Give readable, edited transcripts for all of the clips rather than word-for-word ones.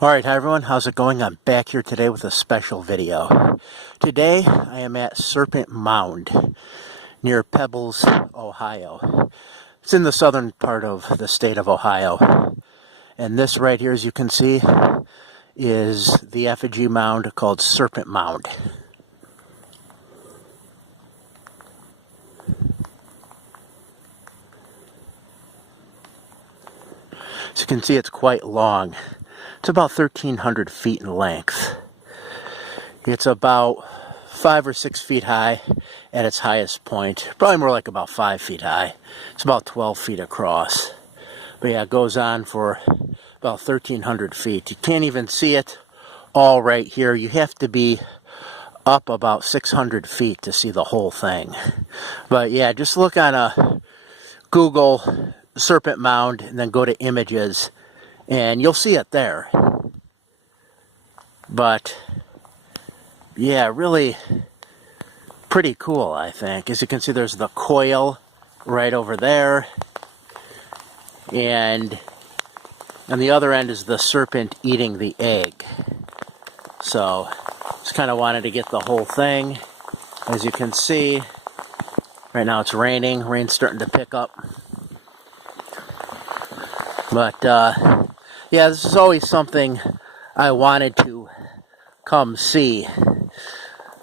Alright, hi everyone, how's it going? I'm back here today with a special video. Today I am at Serpent Mound near Pebbles, Ohio. It's in the southern part of the state of Ohio. And this right here, as you can see, is the effigy mound called Serpent Mound. As you can see, it's quite long. It's about 1,300 feet in length. It's about 5 or 6 feet high at its highest point. Probably more like about 5 feet high. It's about 12 feet across. But yeah, it goes on for about 1,300 feet. You can't even see it all right here. You have to be up about 600 feet to see the whole thing. But yeah, just look on a Google Serpent Mound and then go to images and you'll see it there. But yeah, really pretty cool, I think. As you can see, there's the coil right over there, and on the other end is the serpent eating the egg. So just kind of wanted to get the whole thing. As you can see, right now it's raining. Rain's starting to pick up. But yeah, this is always something I wanted to come see.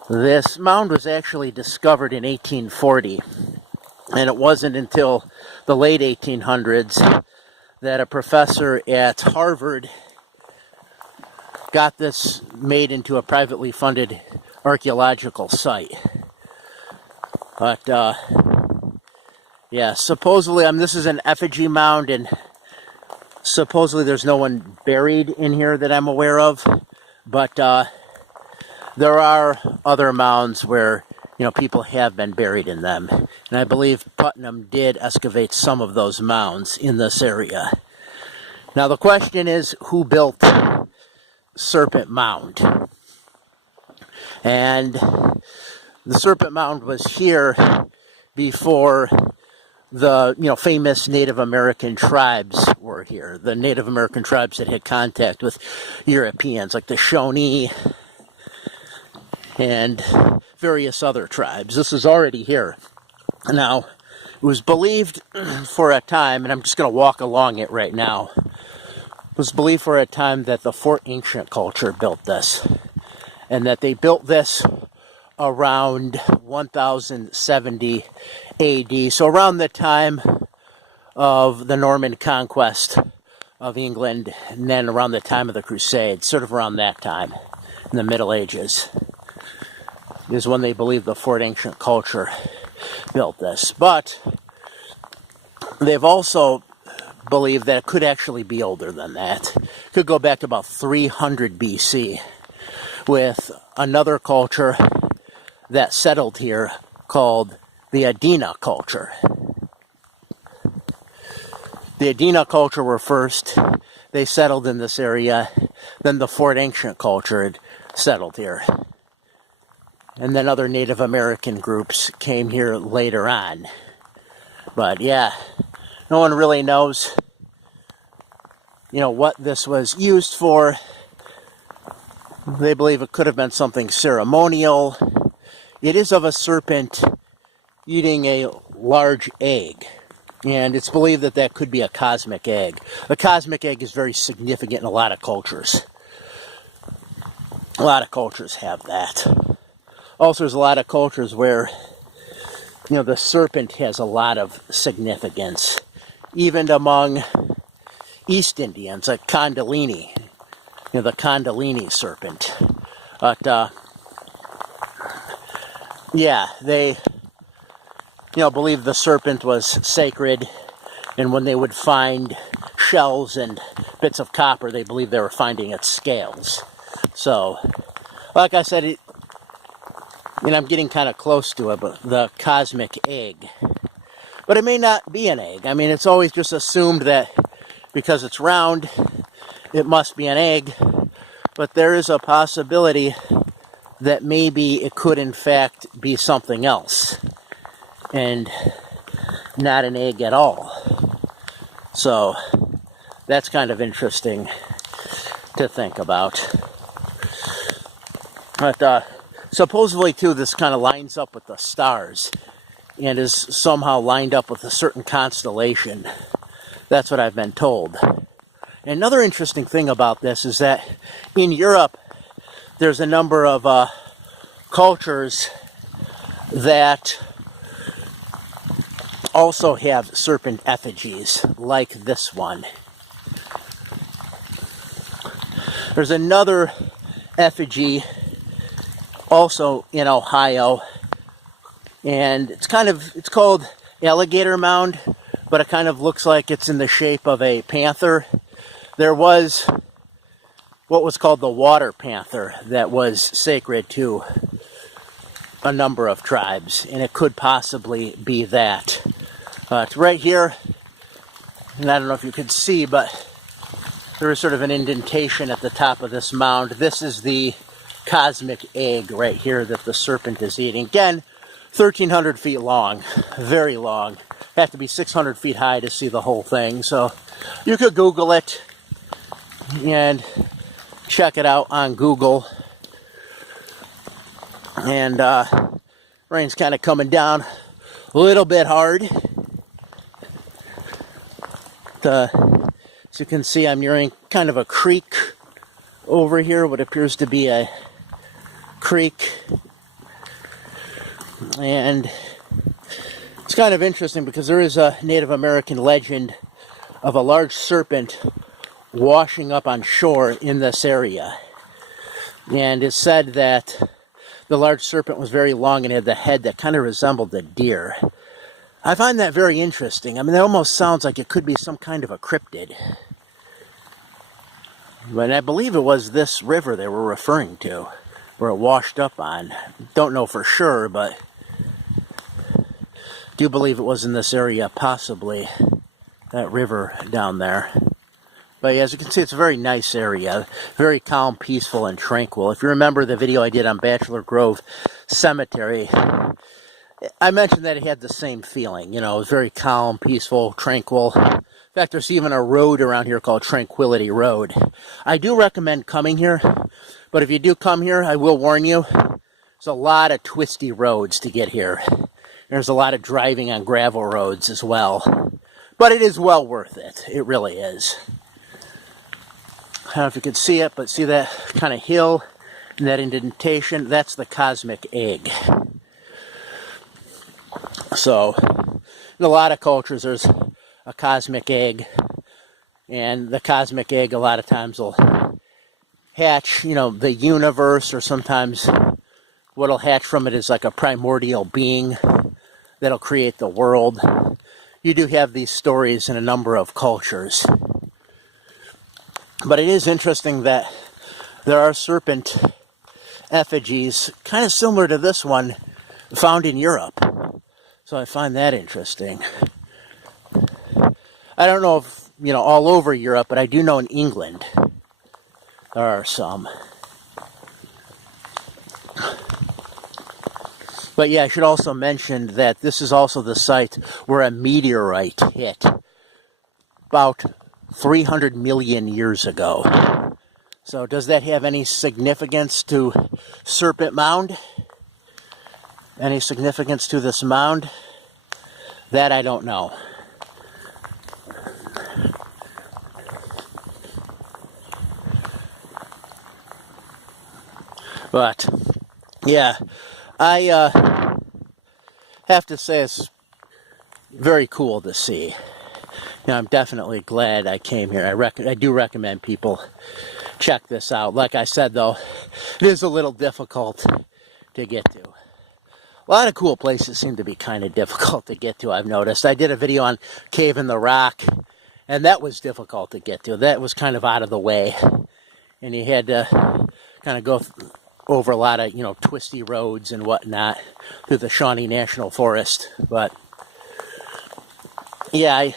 This mound was actually discovered in 1840, and it wasn't until the late 1800s that a professor at Harvard got this made into a privately funded archaeological site. But yeah, supposedly this is an effigy mound, and supposedly there's no one buried in here that I'm aware of, but there are other mounds where, people have been buried in them. And I believe Putnam did excavate some of those mounds in this area. Now the question is, who built Serpent Mound? And the Serpent Mound was here before the famous Native American tribes were here. The Native American tribes that had contact with Europeans, like the Shawnee and various other tribes. This is already here. Now, it was believed for a time, and I'm just going to walk along it right now. It was believed for a time that the Fort Ancient culture built this, and that they built this around 1070 AD, so around the time of the Norman conquest of England, and then around the time of the Crusades, sort of around that time, in the Middle Ages, is when they believe the Fort Ancient culture built this. But they've also believed that it could actually be older than that. It could go back to about 300 BC, with another culture that settled here called the Adena culture. The Adena culture were first. They settled in this area. Then the Fort Ancient culture had settled here. And then other Native American groups came here later on. But yeah, no one really knows, what this was used for. They believe it could have been something ceremonial. It is of a serpent eating a large egg, and it's believed that that could be a cosmic egg. The cosmic egg is very significant in a lot of cultures. A lot of cultures have that. Also, there's a lot of cultures where, the serpent has a lot of significance, even among East Indians, like Kundalini, the Kundalini serpent. But yeah, they believe the serpent was sacred, and when they would find shells and bits of copper, they believed they were finding its scales. So, like I said, I'm getting kind of close to it, but the cosmic egg. But it may not be an egg. It's always just assumed that because it's round, it must be an egg. But there is a possibility that maybe it could in fact be something else, and not an egg at all. So that's kind of interesting. to think about. But supposedly, too, this kind of lines up with the stars and is somehow lined up with a certain constellation. That's what I've been told. And another interesting thing about this is that in Europe, there's a number of cultures that also have serpent effigies, like this one. There's another effigy also in Ohio, and it's called Alligator Mound, but it kind of looks like it's in the shape of a panther. There was what was called the water panther that was sacred to a number of tribes, and it could possibly be that. It's right here, and I don't know if you could see, but there is sort of an indentation at the top of this mound. This is the cosmic egg right here that the serpent is eating. Again, 1,300 feet long, very long. Have to be 600 feet high to see the whole thing, so you could Google it and check it out on Google. And rain's kind of coming down a little bit hard. As you can see, I'm nearing kind of a creek over here, what appears to be a creek. And it's kind of interesting because there is a Native American legend of a large serpent washing up on shore in this area. And it's said that the large serpent was very long and had the head that kind of resembled a deer. I find that very interesting. I mean, it almost sounds like it could be some kind of a cryptid. But I believe it was this river they were referring to, where it washed up on. Don't know for sure, but do believe it was in this area, possibly that river down there. But yeah, as you can see, it's a very nice area, very calm, peaceful, and tranquil. If you remember the video I did on Bachelor Grove Cemetery, I mentioned that it had the same feeling. You know, it was very calm, peaceful, tranquil. In fact, there's even a road around here called Tranquility Road. I do recommend coming here, but if you do come here, I will warn you, there's a lot of twisty roads to get here. There's a lot of driving on gravel roads as well. But it is well worth it. It really is. I don't know if you can see it, but see that kind of hill and that indentation? That's the cosmic egg. So, in a lot of cultures, there's a cosmic egg. And the cosmic egg, a lot of times, will hatch, you know, the universe, or sometimes what'll hatch from it is like a primordial being that'll create the world. You do have these stories in a number of cultures. But it is interesting that there are serpent effigies, kind of similar to this one, found in Europe. So I find that interesting. I don't know if, you know, all over Europe, but I do know in England there are some. But yeah, I should also mention that this is also the site where a meteorite hit about 300 million years ago. So does that have any significance to Serpent Mound? Any significance to this mound? That I don't know. But yeah, I have to say it's very cool to see. You know, I'm definitely glad I came here. I do recommend people check this out. Like I said, though, it is a little difficult to get to. A lot of cool places seem to be kind of difficult to get to, I've noticed. I did a video on Cave in the Rock, and that was difficult to get to. That was kind of out of the way. And you had to kind of go over a lot of, you know, twisty roads and whatnot through the Shawnee National Forest. But yeah, I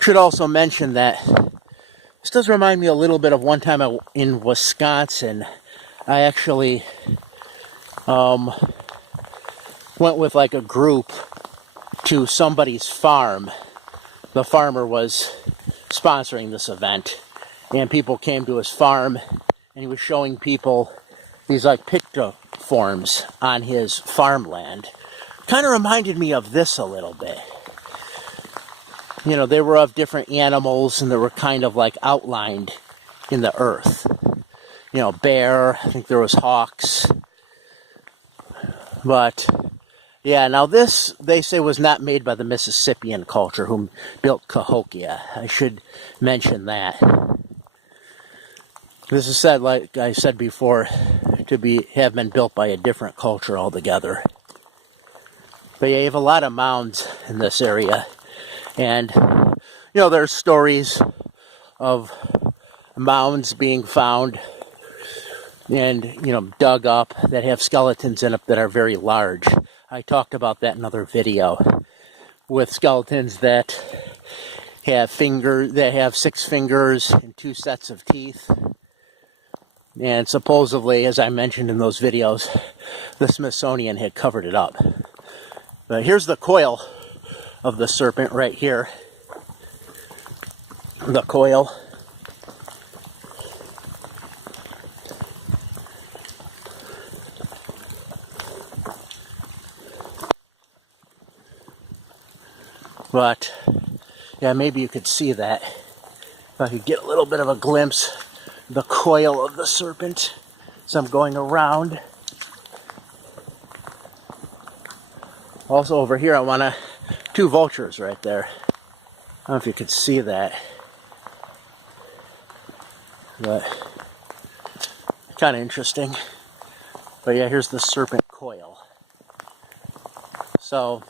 should also mention that this does remind me a little bit of one time in Wisconsin. I actually went with like a group to somebody's farm. The farmer was sponsoring this event, and people came to his farm, and he was showing people these like pictoforms on his farmland. Kind of reminded me of this a little bit. You know, they were of different animals, and they were kind of like outlined in the earth. You know, bear, I think there was hawks. But, yeah, now this, they say, was not made by the Mississippian culture who built Cahokia. I should mention that. This is said, like I said before, to have been built by a different culture altogether. But yeah, you have a lot of mounds in this area. And, you know, there's stories of mounds being found and, you know, dug up that have skeletons in it that are very large. I talked about that in another video with skeletons that have 6 fingers and 2 sets of teeth. And supposedly, as I mentioned in those videos, the Smithsonian had covered it up. But here's the coil of the serpent right here. The coil. But, yeah, maybe you could see that. If I could get a little bit of a glimpse of the coil of the serpent. So I'm going around. Also over here, I want 2 vultures right there. I don't know if you could see that. But, kind of interesting. But yeah, here's the serpent coil. So,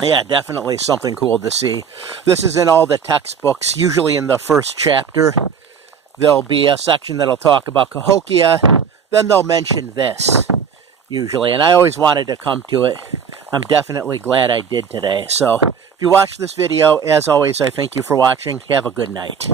yeah, definitely something cool to see. This is in all the textbooks. Usually in the first chapter, there'll be a section that'll talk about Cahokia. Then they'll mention this, usually. And I always wanted to come to it. I'm definitely glad I did today. So, if you watched this video, as always, I thank you for watching. Have a good night.